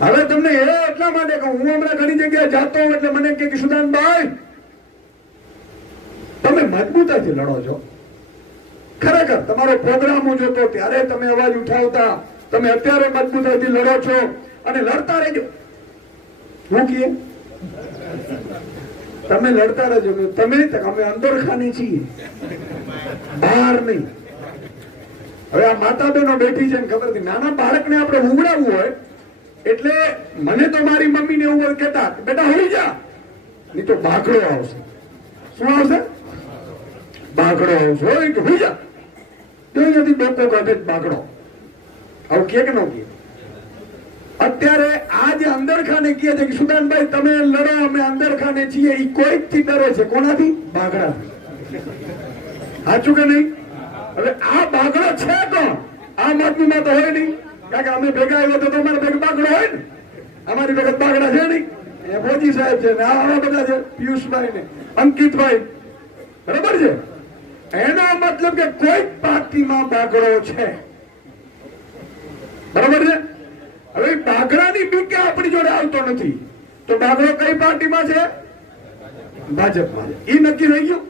હવે તમને એટલા માટે કહું, હું હમણાં ઘણી જગ્યાએ જાતો હોઉં એટલે મને કે સુદાનભાઈ તમે મજબૂતાઈથી લડો છો, ખરેખર તમારો પ્રોગ્રામ હું જોતો ત્યારે તમે અવાજ ઉઠાવતા, તમે અત્યારે મજબૂતાઈથી લડો છો અને લડતા રહેજો. હું કહીએ તમે લડતા રહેજો. તમે અમે અંદર ખાની છીએ, બહાર નહીં. હવે આ માતા બહેનો બેઠી છે ને ખબર નથી, નાના બાળકને આપણે ઉગડાવવું હોય એટલે મને તો મારી મમ્મીને એવું કહેતા બેટા હોઈ જા, નહીં તો બાકડો આવશે. શું આવશે? બાકડો આવશે. હોય કે હોઈ જા, તો અહીંયાથી ડોકો કાઢે બાકડો. આવું કે ન કે? અત્યારે આ જે અંદરખાને કહે છે કે સુદાનભાઈ તમે લડો, અમે અંદરખાને છીએ, એ કોઈક થી ડરે છે. કોનાથી? બાકડાથી. સાચું કે નહીં? હવે આ બાકડો છે કોણ? આમ આદમીમાં તો હોય નહીં, કારણ કે અમે ભેગા આવ્યો તો અમારે ભેગા બાકડો હોય ને. અમારી ભેગા બાકડા છે નહીં. એ ફોજી સાહેબ છે ને આવા બધા છે, પિયુષભાઈ ને અંકિતભાઈ, બરોબર છે. એનો મતલબ કે કોઈક પાર્ટીમાં બાકડો છે, બરોબર છે. હવે બાકડાની બીકે આપણી જોડે આવતો નથી, તો બાકડો કઈ પાર્ટીમાં છે? ભાજપમાં. એ નક્કી થઈ ગયું.